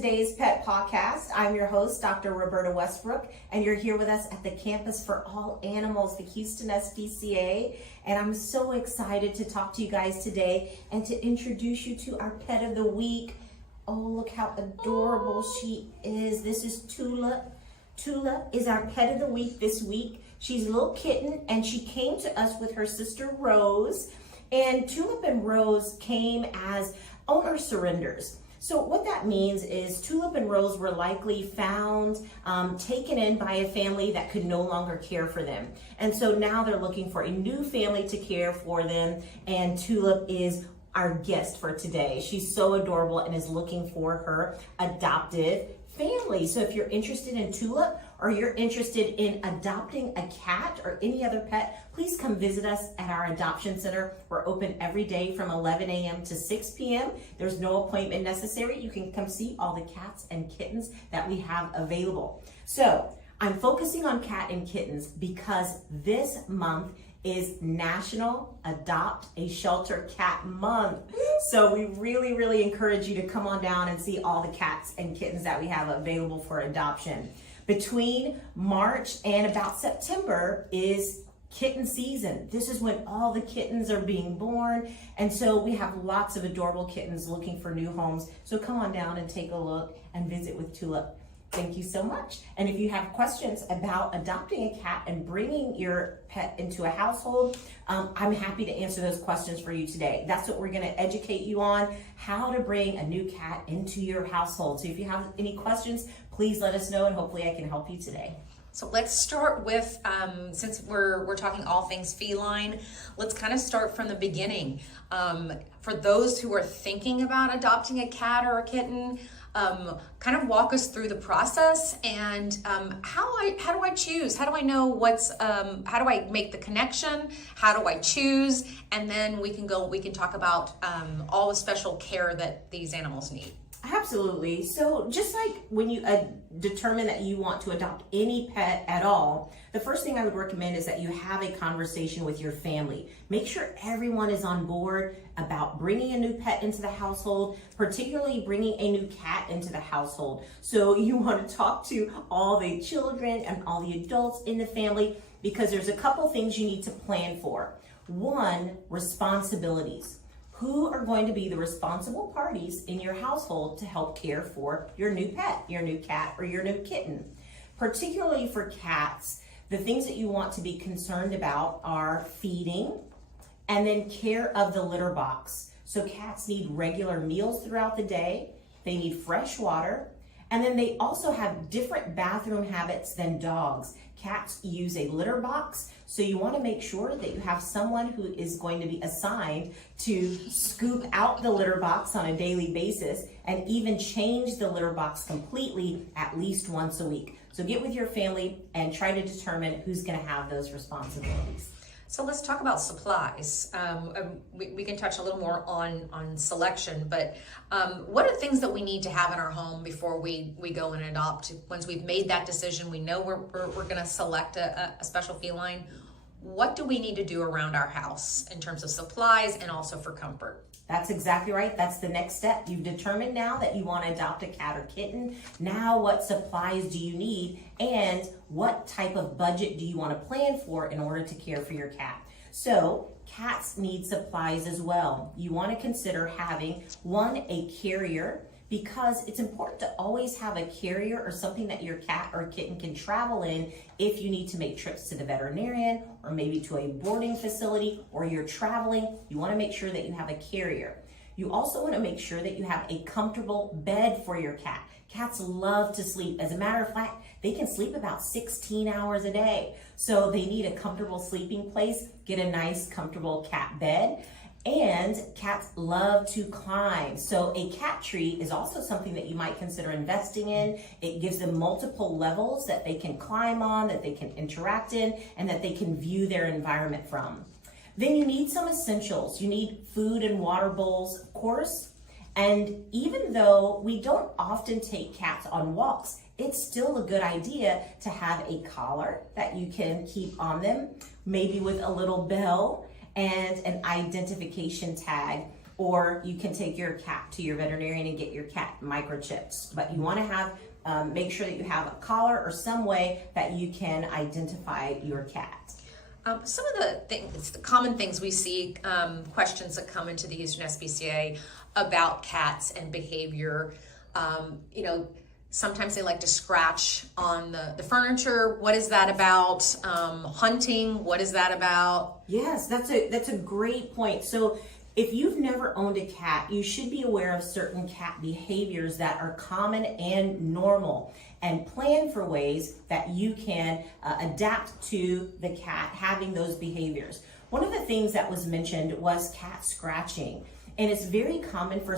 today's Pet Pawcast. I'm your host, Dr. Roberta Westbrook, and you're here with us at the Campus for All Animals, the Houston SPCA. And I'm so excited to talk to you guys today and to introduce you to our pet of the week. Oh, look how adorable she is. This is Tulip. Tulip is our pet of the week this week. She's a little kitten, and she came to us with her sister Rose. And Tulip and Rose came as owner surrenders. So what that means is Tulip and Rose were likely found, taken in by a family that could no longer care for them. And so now they're looking for a new family to care for them, and Tulip is our guest for today. She's so adorable and is looking for her adopted family. So if you're interested in Tulip or you're interested in adopting a cat or any other pet, please come visit us at our adoption center. We're open every day from 11 a.m. to 6 p.m. There's no appointment necessary. You can come see all the cats and kittens that we have available. So I'm focusing on cat and kittens because this month is National Adopt a Shelter Cat Month. So we really encourage you to come on down and see all the cats and kittens that we have available for adoption. Between March and about September is kitten season. This is when all the kittens are being born. And so we have lots of adorable kittens looking for new homes. So come on down and take a look and visit with Tulip. Thank you so much. And if you have questions about adopting a cat and bringing your pet into a household, I'm happy to answer those questions for you today. That's what we're going to educate you on, how to bring a new cat into your household. So if you have any questions, please let us know, and hopefully I can help you today. So let's start with, since we're talking all things feline, let's kind of start from the beginning. For those who are thinking about adopting a cat or a kitten, kind of walk us through the process and how do I choose? How do I know how do I make the connection? How do I choose? And then we can talk about all the special care that these animals need. Absolutely. So just like when you determine that you want to adopt any pet at all, the first thing I would recommend is that you have a conversation with your family. Make sure everyone is on board about bringing a new pet into the household, particularly bringing a new cat into the household. So you want to talk to all the children and all the adults in the family, because there's a couple things you need to plan for. One, responsibilities. Who are going to be the responsible parties in your household to help care for your new pet, your new cat, or your new kitten? Particularly for cats, the things that you want to be concerned about are feeding and then care of the litter box. So cats need regular meals throughout the day, they need fresh water, and then they also have different bathroom habits than dogs. Cats use a litter box, so you want to make sure that you have someone who is going to be assigned to scoop out the litter box on a daily basis and even change the litter box completely at least once a week. So get with your family and try to determine who's going to have those responsibilities. So let's talk about supplies. We can touch a little more on selection, but what are things that we need to have in our home before we go and adopt? Once we've made that decision, we know we're going to select a special feline. What do we need to do around our house in terms of supplies and also for comfort? That's exactly right. That's the next step. You've determined now that you want to adopt a cat or kitten. Now what supplies do you need, and what type of budget do you want to plan for in order to care for your cat? So cats need supplies as well. You want to consider having a carrier, because it's important to always have a carrier or something that your cat or kitten can travel in if you need to make trips to the veterinarian or maybe to a boarding facility, or you're traveling. You want to make sure that you have a carrier. You also want to make sure that you have a comfortable bed for your cat. Cats love to sleep. As a matter of fact, they can sleep about 16 hours a day. So they need a comfortable sleeping place. Get a nice, comfortable cat bed. And cats love to climb. So a cat tree is also something that you might consider investing in. It gives them multiple levels that they can climb on, that they can interact in, and that they can view their environment from. Then you need some essentials. You need food and water bowls, of course. And even though we don't often take cats on walks, it's still a good idea to have a collar that you can keep on them, maybe with a little bell and an identification tag, or you can take your cat to your veterinarian and get your cat microchipped. But you want to have make sure that you have a collar or some way that you can identify your cat. Some of the things, the common things we see, questions that come into the Houston SPCA about cats and behavior. Sometimes they like to scratch on the furniture. What is that about? Hunting, what is that about? Yes, that's a great point. So if you've never owned a cat, you should be aware of certain cat behaviors that are common and normal, and plan for ways that you can adapt to the cat having those behaviors. One of the things that was mentioned was cat scratching, and it's very common for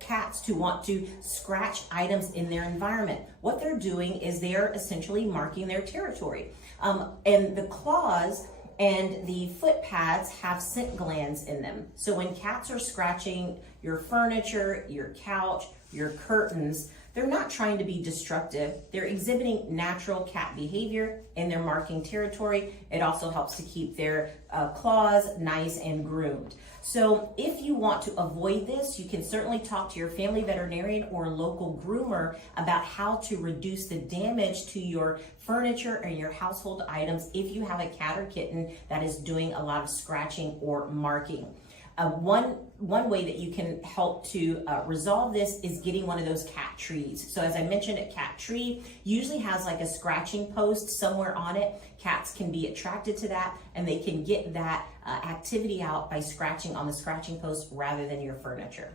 cats to want to scratch items in their environment. What they're doing is they're essentially marking their territory. And the claws and the foot pads have scent glands in them. So when cats are scratching your furniture, your couch, your curtains, they're not trying to be destructive. They're exhibiting natural cat behavior and they're marking territory. It also helps to keep their claws nice and groomed. So if you want to avoid this, you can certainly talk to your family veterinarian or local groomer about how to reduce the damage to your furniture and your household items if you have a cat or kitten that is doing a lot of scratching or marking. One way that you can help to resolve this is getting one of those cat trees. So as I mentioned, a cat tree usually has like a scratching post somewhere on it. Cats can be attracted to that and they can get that activity out by scratching on the scratching post rather than your furniture.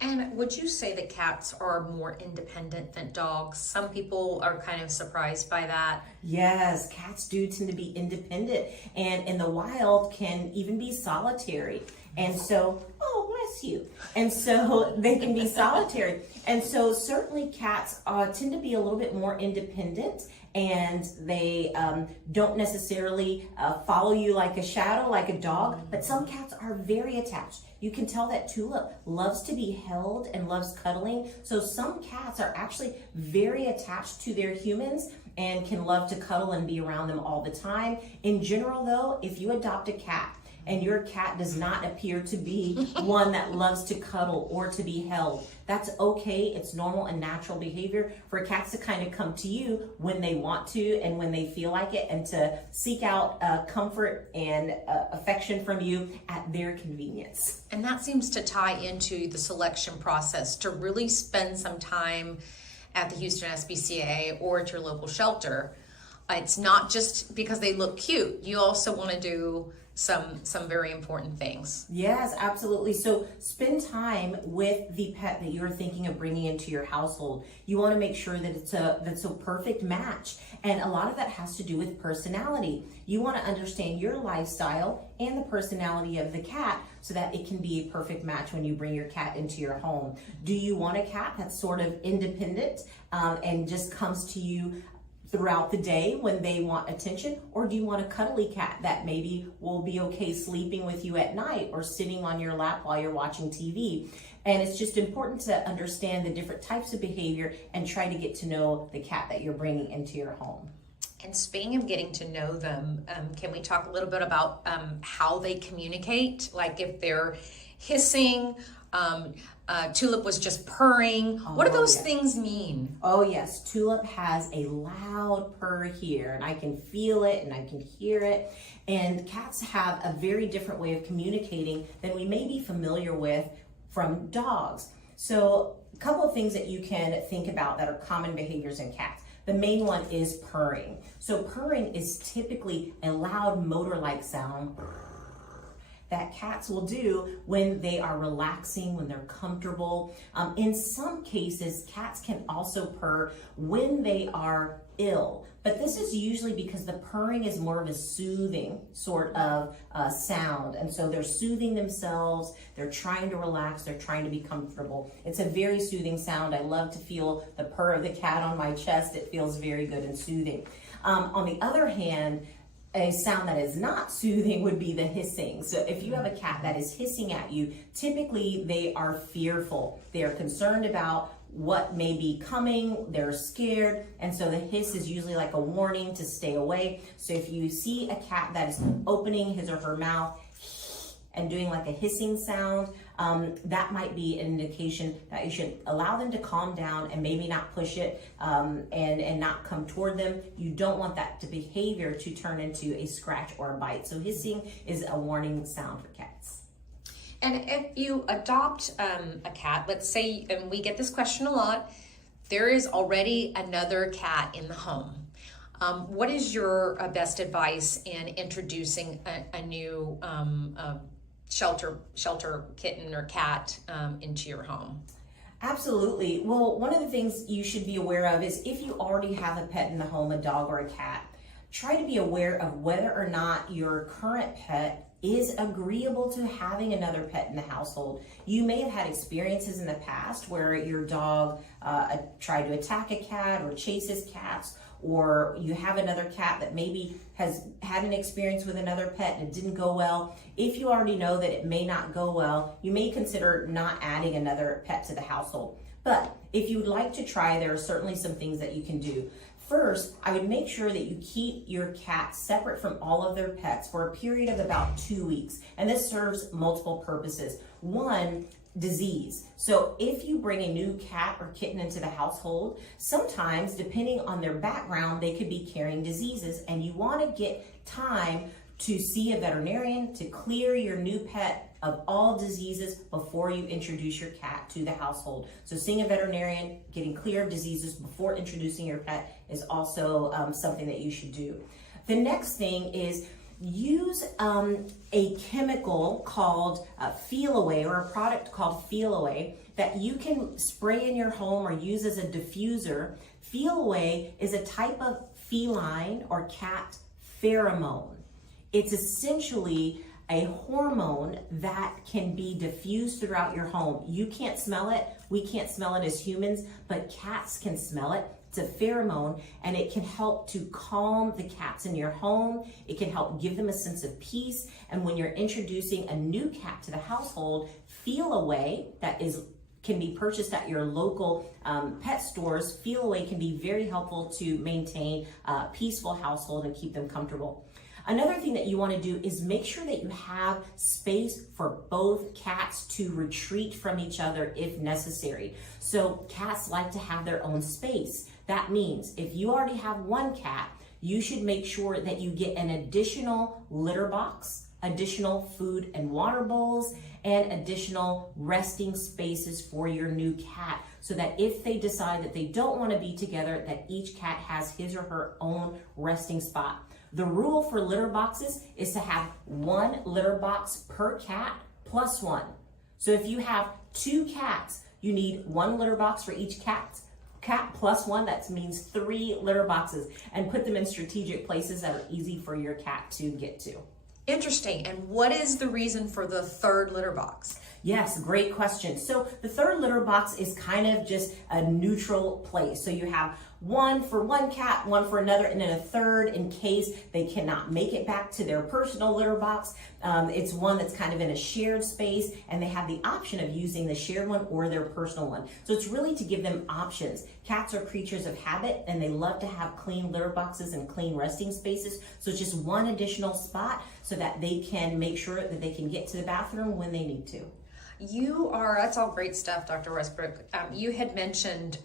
And would you say that cats are more independent than dogs? Some people are kind of surprised by that. Yes, cats do tend to be independent and in the wild can even be solitary. And so, oh, bless you. And so they can be solitary. And so certainly cats tend to be a little bit more independent, and they don't necessarily follow you like a shadow, like a dog, but some cats are very attached. You can tell that Tulip loves to be held and loves cuddling. So some cats are actually very attached to their humans and can love to cuddle and be around them all the time. In general though, if you adopt a cat and your cat does not appear to be one that loves to cuddle or to be held, that's okay. It's normal and natural behavior for cats to kind of come to you when they want to and when they feel like it, and to seek out comfort and affection from you at their convenience. And that seems to tie into the selection process, to really spend some time at the Houston SPCA or at your local shelter. It's not just because they look cute. You also want to do some very important things. Yes, absolutely. So spend time with the pet that you're thinking of bringing into your household. You want to make sure that it's a perfect match. And a lot of that has to do with personality. You want to understand your lifestyle and the personality of the cat so that it can be a perfect match when you bring your cat into your home. Do you want a cat that's sort of independent and just comes to you throughout the day when they want attention? Or do you want a cuddly cat that maybe will be okay sleeping with you at night or sitting on your lap while you're watching TV? And it's just important to understand the different types of behavior and try to get to know the cat that you're bringing into your home. And speaking of getting to know them, can we talk a little bit about how they communicate? Like if they're hissing, Tulip was just purring. What do those things mean? Oh yes, Tulip has a loud purr here, and I can feel it and I can hear it. And cats have a very different way of communicating than we may be familiar with from dogs. So a couple of things that you can think about that are common behaviors in cats. The main one is purring. So purring is typically a loud motor-like sound that cats will do when they are relaxing, when they're comfortable. In some cases, cats can also purr when they are ill, but this is usually because the purring is more of a soothing sort of sound. And so they're soothing themselves, they're trying to relax, they're trying to be comfortable. It's a very soothing sound. I love to feel the purr of the cat on my chest. It feels very good and soothing. On the other hand, a sound that is not soothing would be the hissing. So if you have a cat that is hissing at you, typically they are fearful. They are concerned about what may be coming, they're scared, and so the hiss is usually like a warning to stay away. So if you see a cat that is opening his or her mouth and doing like a hissing sound, that might be an indication that you should allow them to calm down and maybe not push it and not come toward them. You don't want that behavior to turn into a scratch or a bite. So hissing is a warning sound for cats. And if you adopt a cat, let's say, and we get this question a lot, there is already another cat in the home. What is your best advice in introducing a new shelter kitten or cat into your home? Absolutely. Well, one of the things you should be aware of is if you already have a pet in the home, a dog or a cat, try to be aware of whether or not your current pet is agreeable to having another pet in the household. You may have had experiences in the past where your dog tried to attack a cat or chases cats, or you have another cat that maybe has had an experience with another pet and it didn't go well. If you already know that it may not go well, you may consider not adding another pet to the household. But if you would like to try, there are certainly some things that you can do. First, I would make sure that you keep your cat separate from all of their pets for a period of about 2 weeks. And this serves multiple purposes. One, disease. So if you bring a new cat or kitten into the household, sometimes depending on their background, they could be carrying diseases, and you want to get time to see a veterinarian to clear your new pet of all diseases before you introduce your cat to the household. So seeing a veterinarian, getting clear of diseases before introducing your pet is also something that you should do. The next thing is use a chemical called Feline, or a product called Feline that you can spray in your home or use as a diffuser. Feline is a type of feline or cat pheromone. It's essentially a hormone that can be diffused throughout your home. You can't smell it, we can't smell it as humans, but cats can smell it. It's a pheromone, and it can help to calm the cats in your home. It can help give them a sense of peace. And when you're introducing a new cat to the household, Feline can be purchased at your local pet stores. Feline can be very helpful to maintain a peaceful household and keep them comfortable. Another thing that you want to do is make sure that you have space for both cats to retreat from each other if necessary. So cats like to have their own space. That means if you already have one cat, you should make sure that you get an additional litter box, additional food and water bowls, and additional resting spaces for your new cat, so that if they decide that they don't want to be together, that each cat has his or her own resting spot. The rule for litter boxes is to have one litter box per cat plus one. So if you have 2 cats, you need 1 litter box for each cat plus 1. That means 3 litter boxes, and put them in strategic places that are easy for your cat to get to. Interesting. And what is the reason for the 3rd litter box? Yes, great question. So the 3rd litter box is kind of just a neutral place. So you have 1 for one cat, 1 for another, and then a 3rd in case they cannot make it back to their personal litter box. It's one that's kind of in a shared space, and they have the option of using the shared one or their personal one. So it's really to give them options. Cats are creatures of habit, and they love to have clean litter boxes and clean resting spaces. So it's just one additional spot so that they can make sure that they can get to the bathroom when they need to. That's all great stuff, Dr. Westbrook. You had mentioned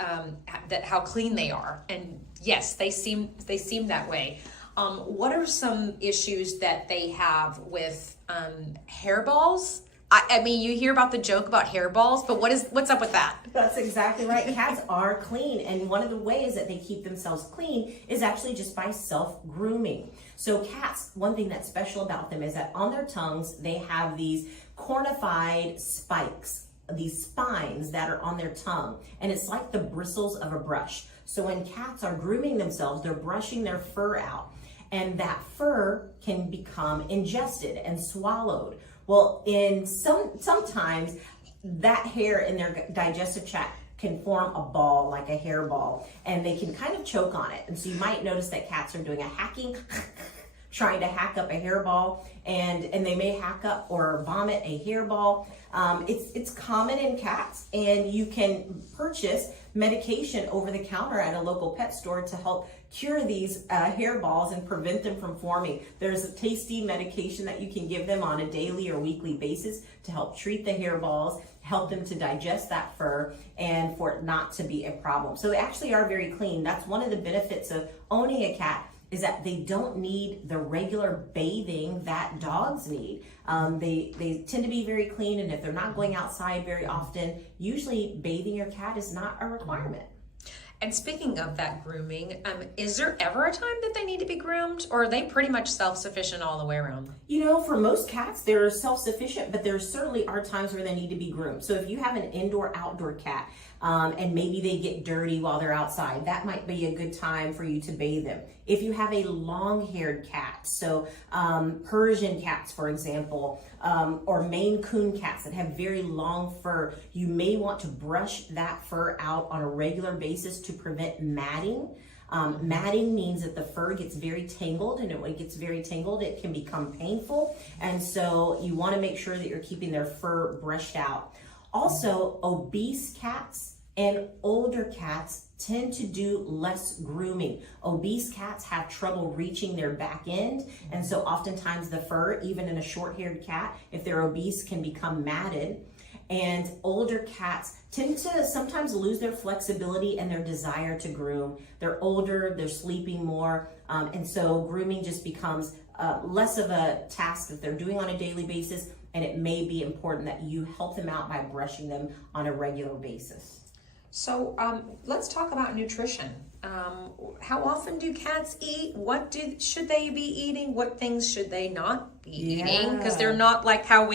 that how clean they are, and yes, they seem that way. What are some issues that they have with hairballs? I mean, you hear about the joke about hairballs, but what's up with that? That's exactly right. Cats are clean, and one of the ways that they keep themselves clean is actually just by self-grooming. So cats, one thing that's special about them is that on their tongues, they have these cornified spikes, these spines that are on their tongue, and it's like the bristles of a brush. So when cats are grooming themselves, they're brushing their fur out, and that fur can become ingested and swallowed. Well, sometimes that hair in their digestive tract can form a ball, like a hairball, and they can kind of choke on it. And so you might notice that cats are doing a hacking, trying to hack up a hairball, and they may hack up or vomit a hairball. It's common in cats, and you can purchase medication over the counter at a local pet store to help cure these hairballs and prevent them from forming. There's a tasty medication that you can give them on a daily or weekly basis to help treat the hairballs, help them to digest that fur, and for it not to be a problem. So they actually are very clean. That's one of the benefits of owning a cat, is that they don't need the regular bathing that dogs need. They tend to be very clean, and if they're not going outside very often, usually bathing your cat is not a requirement. And speaking of that grooming, is there ever a time that they need to be groomed, or are they pretty much self-sufficient all the way around? You know, for most cats, they're self-sufficient, but there certainly are times where they need to be groomed. So if you have an indoor-outdoor cat, and maybe they get dirty while they're outside, that might be a good time for you to bathe them. If you have a long-haired cat, so Persian cats, for example, or Maine Coon cats that have very long fur, you may want to brush that fur out on a regular basis to prevent matting. Matting means that the fur gets very tangled, and when it gets very tangled, it can become painful. And so you want to make sure that you're keeping their fur brushed out. Also, obese cats and older cats tend to do less grooming. Obese cats have trouble reaching their back end, and so oftentimes the fur, even in a short-haired cat, if they're obese, can become matted. And older cats tend to sometimes lose their flexibility and their desire to groom. They're older, they're sleeping more, and so grooming just becomes less of a task that they're doing on a daily basis, and it may be important that you help them out by brushing them on a regular basis. So let's talk about nutrition. How often do cats eat? What should they be eating? What things should they not be eating? Because they're not like how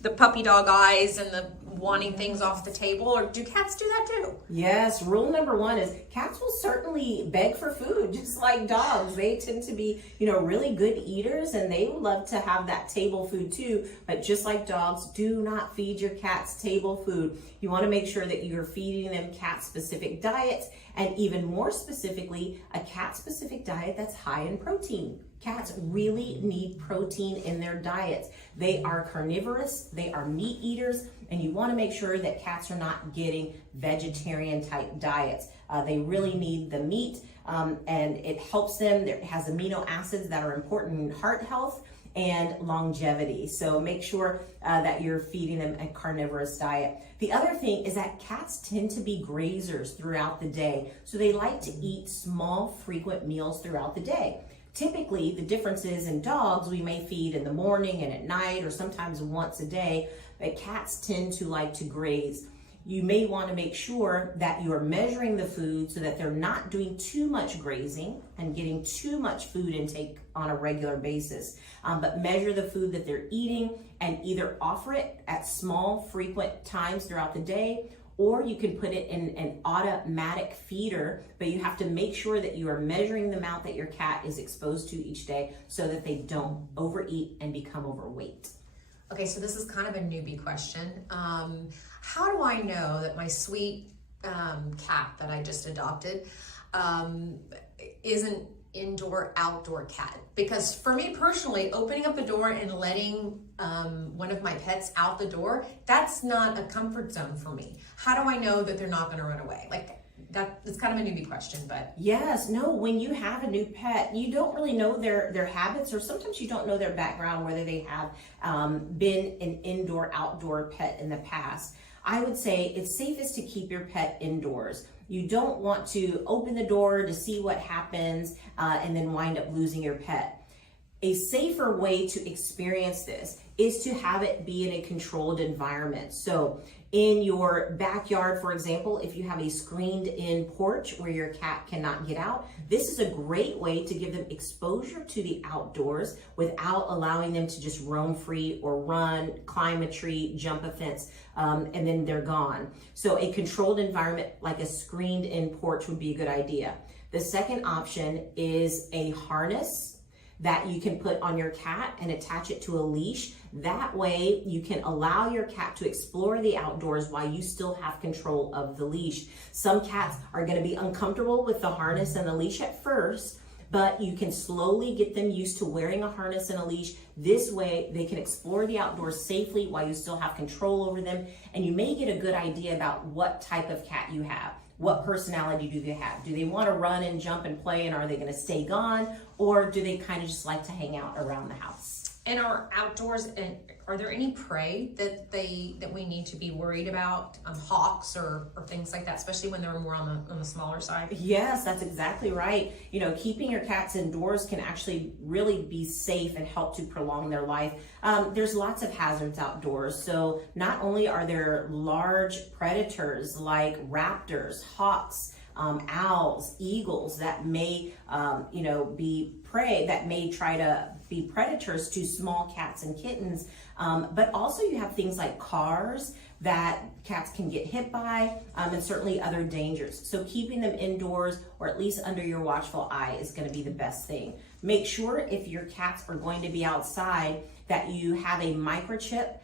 the puppy dog eyes and the wanting things off the table, or do cats do that too? Yes, rule number one is cats will certainly beg for food, just like dogs. They tend to be, really good eaters, and they would love to have that table food too. But just like dogs, do not feed your cats table food. You want to make sure that you're feeding them cat-specific diets, and even more specifically, a cat-specific diet that's high in protein. Cats really need protein in their diets. They are carnivorous, they are meat eaters, and you want to make sure that cats are not getting vegetarian type diets. They really need the meat, and it helps them. It has amino acids that are important in heart health and longevity. So make sure that you're feeding them a carnivorous diet. The other thing is that cats tend to be grazers throughout the day. So they like to eat small, frequent meals throughout the day. Typically, the difference is in dogs, we may feed in the morning and at night, or sometimes once a day, but cats tend to like to graze. You may want to make sure that you are measuring the food so that they're not doing too much grazing and getting too much food intake on a regular basis. But measure the food that they're eating and either offer it at small, frequent times throughout the day, or you can put it in an automatic feeder, but you have to make sure that you are measuring the amount that your cat is exposed to each day so that they don't overeat and become overweight. Okay, so this is kind of a newbie question. How do I know that my sweet cat that I just adopted isn't indoor-outdoor cat? Because for me personally, opening up the door and letting one of my pets out the door, that's not a comfort zone for me. How do I know that they're not going to run away? It's kind of a newbie question, but. Yes, no, when you have a new pet, you don't really know their habits, or sometimes you don't know their background, whether they have been an indoor-outdoor pet in the past. I would say it's safest to keep your pet indoors. You don't want to open the door to see what happens and then wind up losing your pet. A safer way to experience this is to have it be in a controlled environment. So in your backyard, for example, if you have a screened in porch where your cat cannot get out, this is a great way to give them exposure to the outdoors without allowing them to just roam free or run, climb a tree, jump a fence, and then they're gone. So a controlled environment like a screened in porch would be a good idea. The second option is a harness that you can put on your cat and attach it to a leash. That way you can allow your cat to explore the outdoors while you still have control of the leash. Some cats are going to be uncomfortable with the harness and the leash at first, but you can slowly get them used to wearing a harness and a leash. This way they can explore the outdoors safely while you still have control over them, and you may get a good idea about what type of cat you have. What personality do they have? Do they want to run and jump and play, and are they going to stay gone, or do they kind of just like to hang out around the house? And our outdoors, and are there any prey that we need to be worried about? Hawks or things like that, especially when they're more on the smaller side? Yes, that's exactly right. You know, keeping your cats indoors can actually really be safe and help to prolong their life. There's lots of hazards outdoors. So not only are there large predators like raptors, hawks, owls, eagles that may, be prey, that may try to be predators to small cats and kittens. But also you have things like cars that cats can get hit by, and certainly other dangers. So keeping them indoors or at least under your watchful eye is going to be the best thing. Make sure if your cats are going to be outside that you have a microchip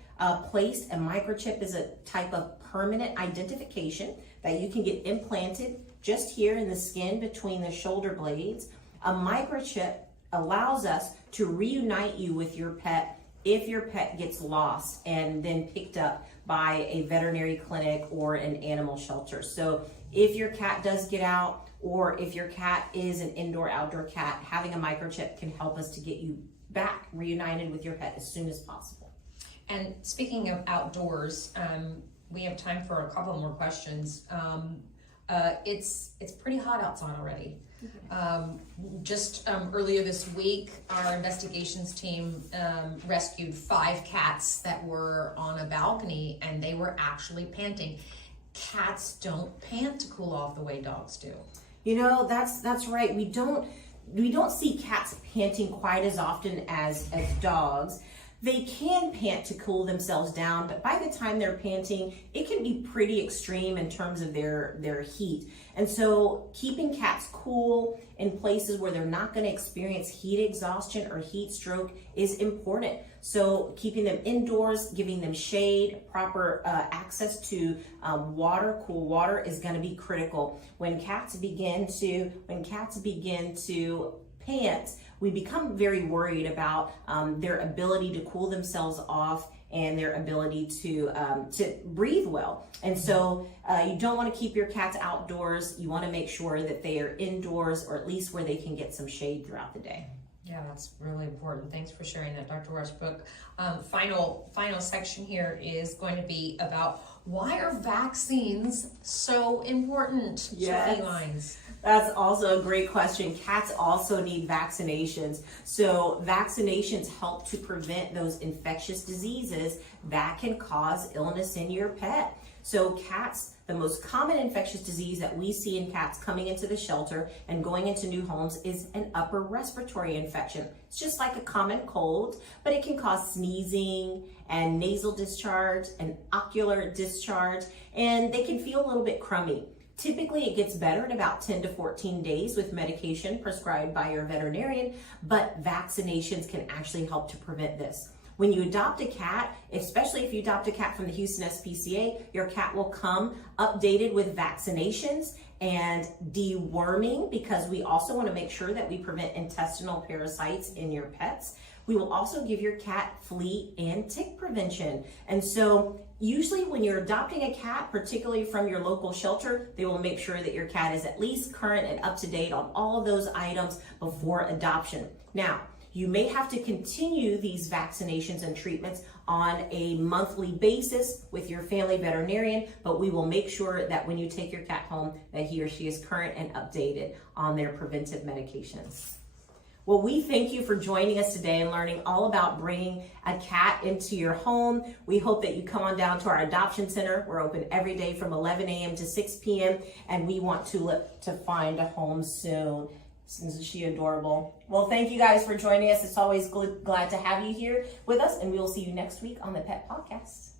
placed. A microchip is a type of permanent identification that you can get implanted just here in the skin between the shoulder blades. A microchip allows us to reunite you with your pet if your pet gets lost and then picked up by a veterinary clinic or an animal shelter. So if your cat does get out, or if your cat is an indoor-outdoor cat, having a microchip can help us to get you back reunited with your pet as soon as possible. And speaking of outdoors, we have time for a couple more questions. It's pretty hot outside already. Just earlier this week, our investigations team rescued 5 cats that were on a balcony, and they were actually panting. Cats don't pant to cool off the way dogs do. You know, that's right. We don't see cats panting quite as often as dogs. They can pant to cool themselves down, but by the time they're panting, it can be pretty extreme in terms of their heat. And so keeping cats cool in places where they're not going to experience heat exhaustion or heat stroke is important. So keeping them indoors, giving them shade, proper access to cool water is going to be critical. When cats begin to pant, we become very worried about their ability to cool themselves off and their ability to breathe well. And so you don't want to keep your cats outdoors. You want to make sure that they are indoors, or at least where they can get some shade throughout the day. Yeah, that's really important. Thanks for sharing that, Dr. Westbrook. Final section here is going to be about why are vaccines so important to felines? That's also a great question. Cats also need vaccinations. So vaccinations help to prevent those infectious diseases that can cause illness in your pet. So cats, the most common infectious disease that we see in cats coming into the shelter and going into new homes is an upper respiratory infection. It's just like a common cold, but it can cause sneezing and nasal discharge and ocular discharge, and they can feel a little bit crummy. Typically, it gets better in about 10 to 14 days with medication prescribed by your veterinarian, but vaccinations can actually help to prevent this. When you adopt a cat, especially if you adopt a cat from the Houston SPCA, your cat will come updated with vaccinations and deworming, because we also want to make sure that we prevent intestinal parasites in your pets. We will also give your cat flea and tick prevention. And so usually when you're adopting a cat, particularly from your local shelter, they will make sure that your cat is at least current and up to date on all of those items before adoption. Now, you may have to continue these vaccinations and treatments on a monthly basis with your family veterinarian, but we will make sure that when you take your cat home that he or she is current and updated on their preventive medications. Well, we thank you for joining us today and learning all about bringing a cat into your home. We hope that you come on down to our adoption center. We're open every day from 11 a.m. to 6 p.m. and we want to find a home soon. Isn't she adorable? Well, thank you guys for joining us. It's always glad to have you here with us, and we will see you next week on the Pet Podcast.